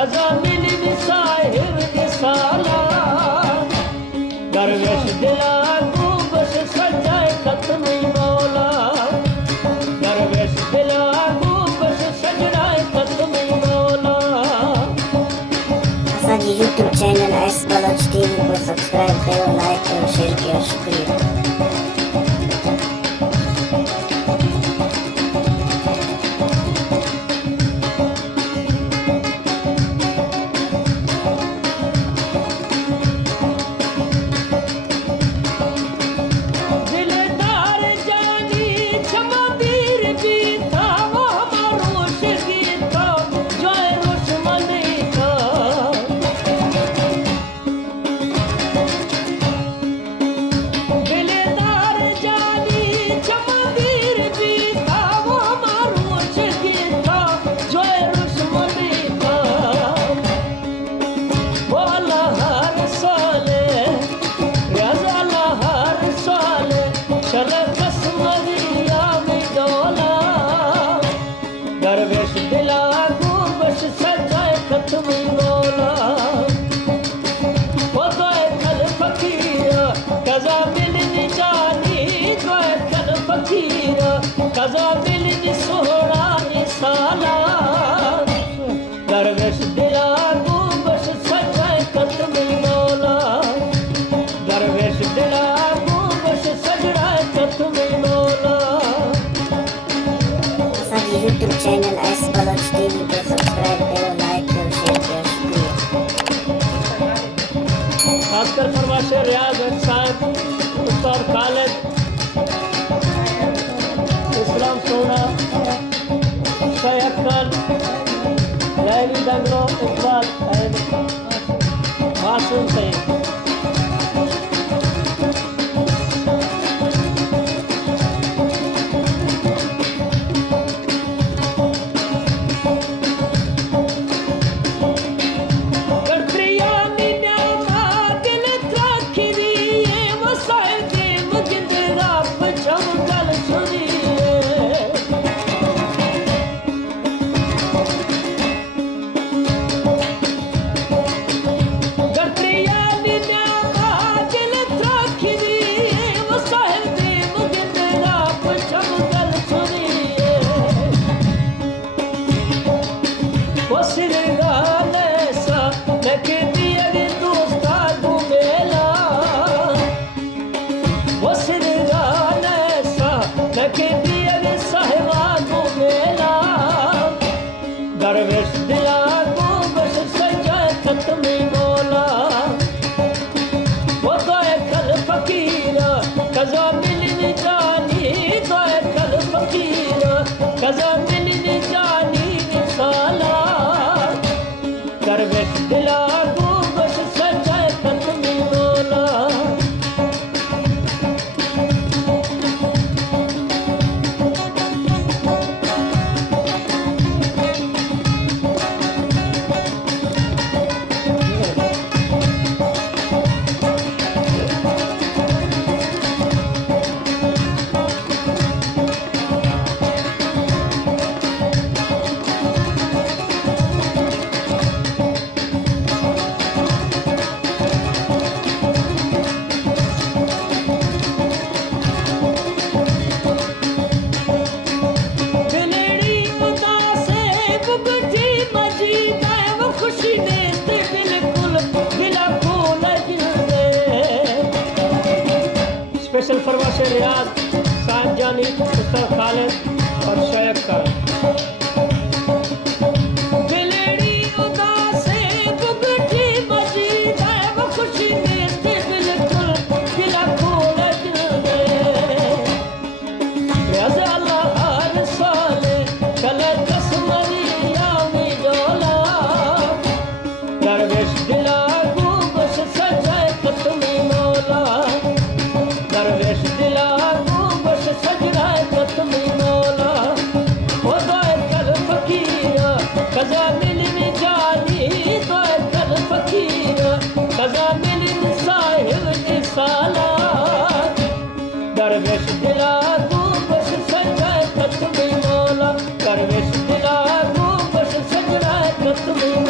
कजा मिली साहिब साला दरवेश दिला को बस सजाए खत्म मौला दरवेश दिला को बस सजाए खत्म मौला। असांजे YouTube channel S Baloch TV को सब्सक्राइब कयो, लाइक कयो, शेयर कयो। शुक्रिया। दरवेश दिला को बस सजाए खत्म मौला वो दोए खल फकीर कजा मिलनी जानी दोए खल फकीर कजा मिलनी सोहरा साला दरवेश दिला को बस सजाए खत्म मौला दरवेश दिला को बस सजाए खत्म मौला। YouTube channel S Baloch TV को सब्सक्राइब करो, लाइक करो, शेयर करो। शुक्रिया। खासकर फरमाशे रियाज साहब उस्ताद खालिद इस्लाम सोना शेख अख्तर लैली दंगलो इकबाल मासूम सईद। दरवेश दिला को बस सजाए खत्म मौला वो दोए खल फकीर कजा मिलनी जानी दोए खल फकीर कजा मिलनी जानी साला दरवेश दिला को बस सजाए खत्म मौला। स्पेशल फरमाशे रियाज साहब जानी उस्ताद खालिद और शेख अख्तर। दरवेश दिला को बस सजाए खत्म मौला दरवेश दिला को बस सजाए खत्म मौला वो दोए खल फकीर कजा मिलनी जानी दोए खल फकीर कजा मिलनी साहिब साला दरवेश दिला को बस सजाए खत्म मौला दरवेश दिला को बस सजाए खत्म